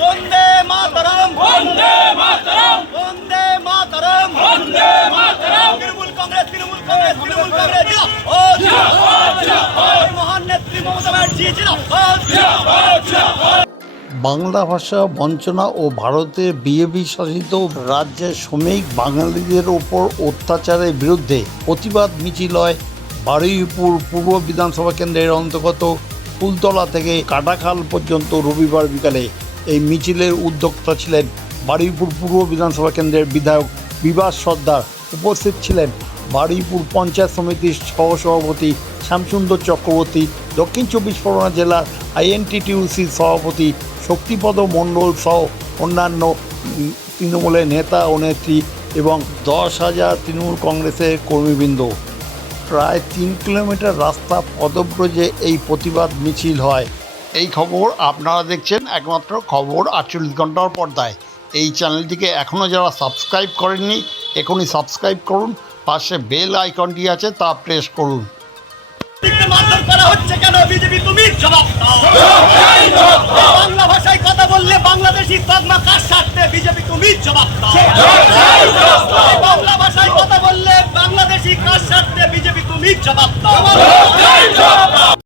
বন্দে মাতরম। বন্দে মাতরম। বন্দে মাতরম। বন্দে মাতরম তৃণমূল কংগ্রেস তৃণমূল কংগ্রেস তৃণমূল কংগ্রেস জিন্দাবাদ জিন্দাবাদ। মহান নেত্রী মমতা ব্যানার্জি জিন্দাবাদ জিন্দাবাদ। জিন্দাবাদ বাংলা ভাষা বঞ্চনা ও ভারতে বিএপি শাসিত রাজ্যের শ্রমিক বাঙালিদের ওপর অত্যাচারের বিরুদ্ধে প্রতিবাদ মিছিল হয় বারুইপুর পূর্ব বিধানসভা কেন্দ্রের অন্তর্গত ফুলতলা থেকে কাটাখাল পর্যন্ত রবিবার বিকালে এই মিছিলের উদ্যোক্তা ছিলেন বারুইপুর পূর্ব বিধানসভা কেন্দ্রের বিধায়ক বিভাস সর্দার। উপস্থিত ছিলেন বারুইপুর পঞ্চায়েত সমিতির সহসভাপতি শ্যামসুন্দর চক্রবর্তী, দক্ষিণ চব্বিশ পরগনা জেলার আইএনটিটিউসির সভাপতি শক্তিপদ মণ্ডল সহ অন্যান্য তৃণমূলের নেতা ও নেত্রী এবং দশ হাজার তৃণমূল কংগ্রেসের কর্মীবৃন্দ। প্রায় তিন কিলোমিটার রাস্তা পদব্রজে এই প্রতিবাদ মিছিল হয়। এই খবর আপনারা দেখছেন একমাত্র খবর আটচল্লিশ ঘণ্টার পর্দায়। এই চ্যানেলটিকে এখনও যারা সাবস্ক্রাইব করেননি, এখনই সাবস্ক্রাইব করুন, পাশে বেল আইকনটি আছে তা প্রেস করুন। করা হচ্ছে কেন? বাংলা ভাষায় কথা বললে বাংলাদেশি কার বিজেপি, তুমি জবাব দাও বাংলা ভাষায় তুমি জবাব দাও।